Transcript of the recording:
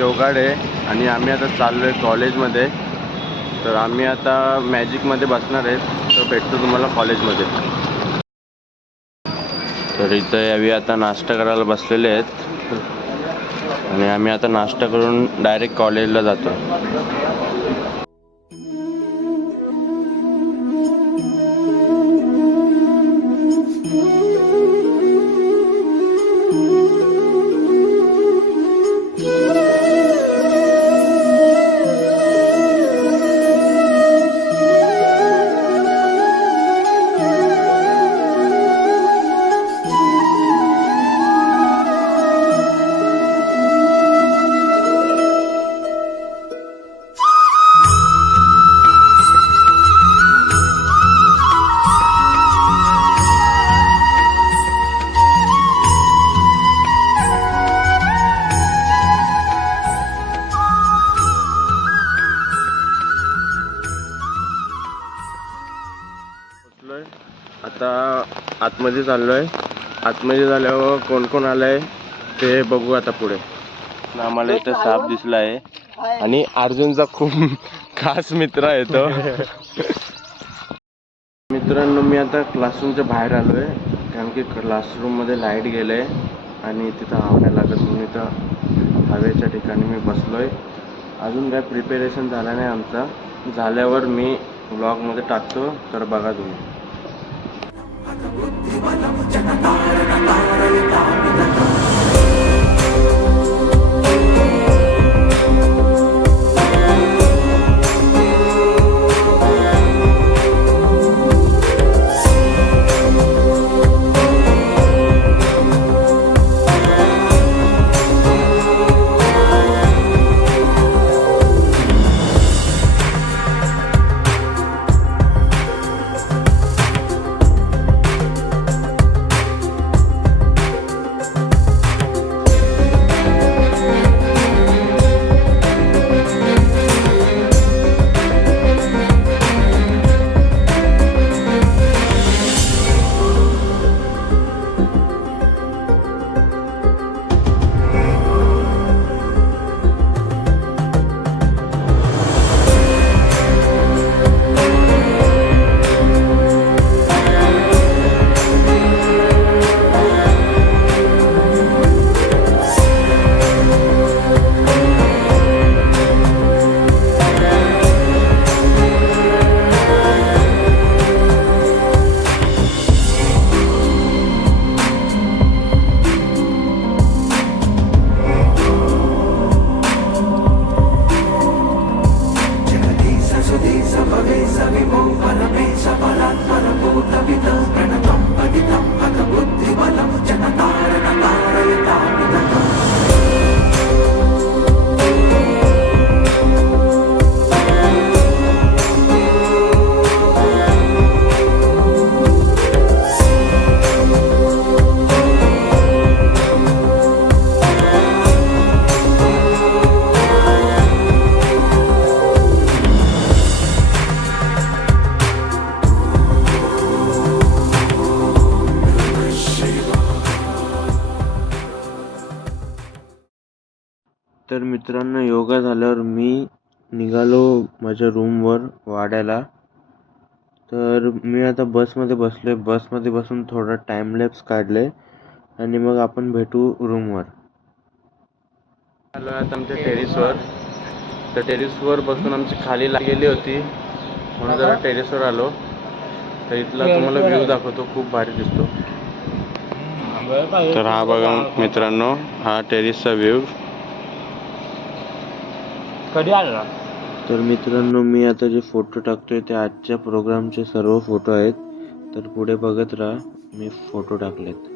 Yoga day आणि आम्ही आता चाललो आहे कॉलेजमध्ये. तर आम्ही आता मॅजिकमध्ये बसणार आहेत, तर भेटतो तुम्हाला कॉलेजमध्ये. तर इथं आम्ही आता नाश्ता करायला बसलेले आहेत आणि आम्ही आता नाश्ता करून डायरेक्ट कॉलेजला जातो. आता आतमध्ये चाललोय. आतमध्ये झाल्यावर कोण कोण आलंय ते बघू आता पुढे. आम्हाला इथं साप दिसला आहे आणि अर्जुनचा खूप खास मित्र आहे तो. मित्रांनो, मी आता क्लासरूमच्या बाहेर आलोय कारण की क्लासरूम मध्ये लाईट गेले आणि तिथं हवा नाही लागत म्हणून इथं हवेच्या ठिकाणी मी बसलोय. अजून काय प्रिपेरेशन झाला नाही आमचा. झाल्यावर मी ब्लॉगमध्ये टाकतो, तर बघा तुम्ही. तर मित्रांनो, योगा झाल्यावर मी निघालो माझ्या रूमवर वाड्याला. तर मी आता बसमध्ये बसलोय. बसमध्ये बसून थोडा टाइमलॅप्स काढले आणि मग आपण भेटू रूमवर. आलो आता आमच्या टेरेसवर. तर टेरेसवर बसून आमची खाली लागलेली होती म्हणून जरा टेरेसवर आलो. तर इथला तुम्हाला व्ह्यू दाखवतो, खूप भारी दिसतो. तर हा बघा मित्रांनो, हा टेरेसचा व्ह्यू. कधी आला? तर मित्रांनो, मी आता जे फोटो टाकतोय ते आजच्या प्रोग्रामचे सर्व फोटो आहेत. तर पुढे बघत राहा, मी फोटो टाकलेत.